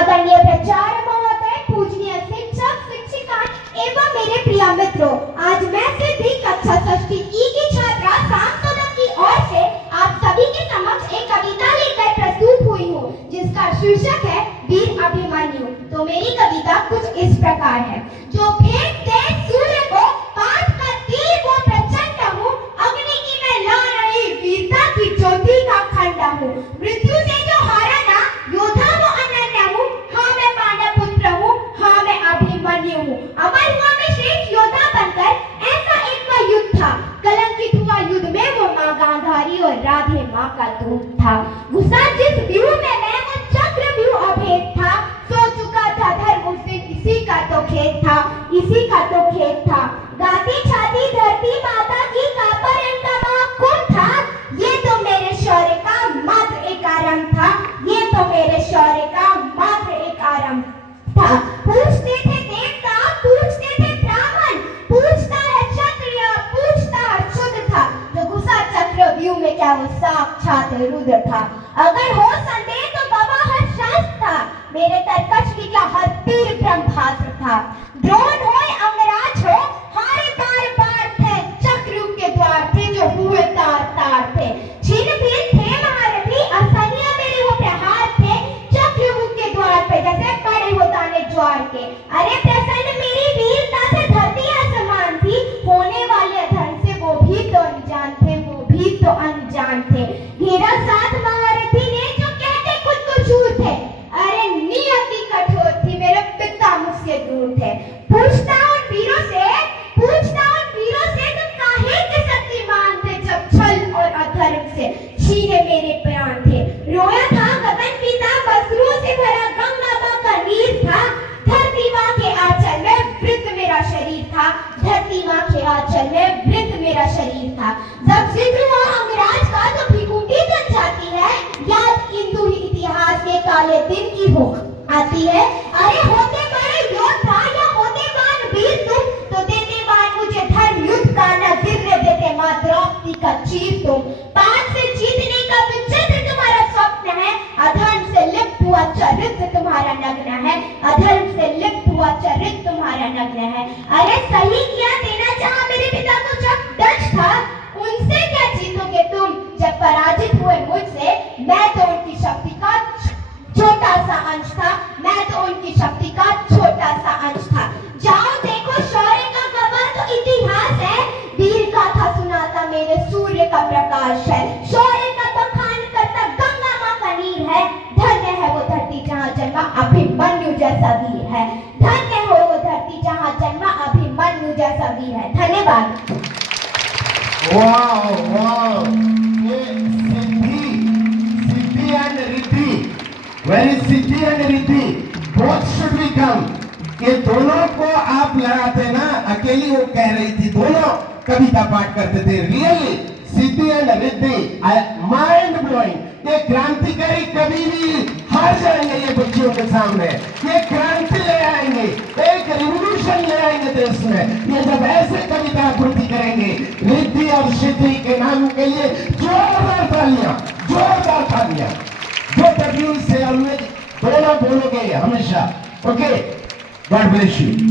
आदरणीय प्राचार्य महोदय, पूजनीय शिक्षक शिक्षिका एवं मेरे प्रिय मित्रों, आज मैं सिद्धि कक्षा षष्ठी ई की छात्रा शाम सोनम की ओर से आप सभी के समक्ष एक कविता लेकर प्रस्तुत हुई हूँ, जिसका शीर्षक है वीर अभिमन्यु। तो मेरी कविता कुछ इस प्रकार है। जो भेंट दे सूर्य को पाठ का तीर वो प्रचंड हूँ, अग्नि की मैं ला रही वीरता की ज्योति का खंड हूँ। मृत्यु से जो हारा ना योद्धा वो अनन्य हूँ, हाँ मैं पांडव पुत्र हूँ, हाँ मैं अभिमन्यु हूँ। अमर हुआ मैं श्रेष्ठ योद्धा बनकर, ऐसा एक वह युद्ध था। कलंकित हुआ युद्ध में वो माँ गांधारी और राधे माँ का दूध था। घुसा जिस व्यूह में मैं वो चक्र व्यूह अभेद था। सो चुका था धर्म उस दिन इसी का तो खेत था, इसी का तो खेत था। गाती छाती धरती माता की कापर इनका महाकुंभ था। ये तो मेरे शौर्य का मात्र एक आरंभ था, ये तो मेरे शौर्य का मात्र एक आरंभ था। पूछते थे देवता, पूछते थे ब्राह्मण, पूछता है क्षत्रिय, पूछता है शूद्र था। जो घुसा चक्र व्यूह में क्या वो साक्षात रुद्र था। अगर हो संदेह तो गवाह हर शास्त्र था, मेरे तरकश की क्या हर तीर ब्रह्मास्त्र था। द्रोण हो अंगराज हो, हारे बार बार थे, चक्रयुग के द्वार थे जो हुए तार तार थे। छिन्न भिन्न थे महारथी, असहनीय मेरे वो प्रहार थे, चक्रयुग के द्वार पे जैसे पड़े हो दाने ज्वार के। अरे प्रसन्न मेरी वीरता से धरती आसमान थी, होने वाले अधर्म से वो भी तो अनजान थे, वो भी तो अनजान थे। घेरा साथ महारथी ने जो कहते खुद को शूर थे, अरे नियति कठोर थी, मेरे पिता मुझसे दूर थे। पूछता उन वीरों से, पूछता उन वीरों से, तुम काहे के शक्तिमान थे, जब छल और अधर्म से छीने मेरे प्राण थे। रोया था गगन पिता, बसरुओं से भरा गंगा मां का नीर था। धरती मां के आंचल में वृद्ध मेरा शरीर था, धरती मां के आंचल में वृद्ध मेरा शरीर था। जब जिक्र हुआ अंगराज का तो भीखुंडी बन जाती है, याद इंदु ही इतिहास के काले दिन की हो आती है। अरे होते बड़े योद्धा या होते बान वीर तुम, तो देते बान मुझे धर्म युद्ध का न गिरने देते मां द्रौपदी का चीर तुम। पाठ से जीतने का विचित्र तुम्हारा स्वप्न है, अधर्म से लिप्त हुआ चरित्र तुम्हारा नग्न है, अधर्म से लिप्त हुआ चरित्र तुम्हारा नग्न है। अरे सही किया देना चाहा मेरे पिता को जब दंश था, उनसे क्या जीतोगे तुम जब पराजित हुए मुझसे। मैं तो उनकी शक्ति का छोटा सा अंश था, मैं तो उनकी शक्ति का छोटा सा अंश था। जाओ देखो शौर्य का गवाह तो इतिहास है, वीर गाथा सुनाता मेरे सूर्य का प्रकाश है। शौर्य का बखान करता गंगा मां का नीर है, धन्य है वो धरती जहां जन्मा अभिमन्यु जैसा वीर है, धन्य हो वो धरती जहां जन्मा अभिमन्यु जैसा वीर है। धन्यवाद। वाह वाह, ये Siddhi and Riddhi, very Siddhi and Riddhi, both should be come. ये दोनों को आप लगाते ना, अकेली वो कह रही थी, दोनों कविता पाठ करते थे। Really Siddhi and Riddhi, mind blowing. ये क्रांतिकारी कवि भी हार जाएंगे ये बच्चियों के सामने, ये क्रांति ले आएंगे, एक रिवोल्यूशन ले आएंगे देश में ये जब ऐसे कविता आकृति करेंगे। रिद्धि और सिद्धि के नाम के लिए जोरदार तालियां, जोरदार तालियां। जो तकलीफ से हमने दोनों बोलोगे हमेशा। Okay, God bless you.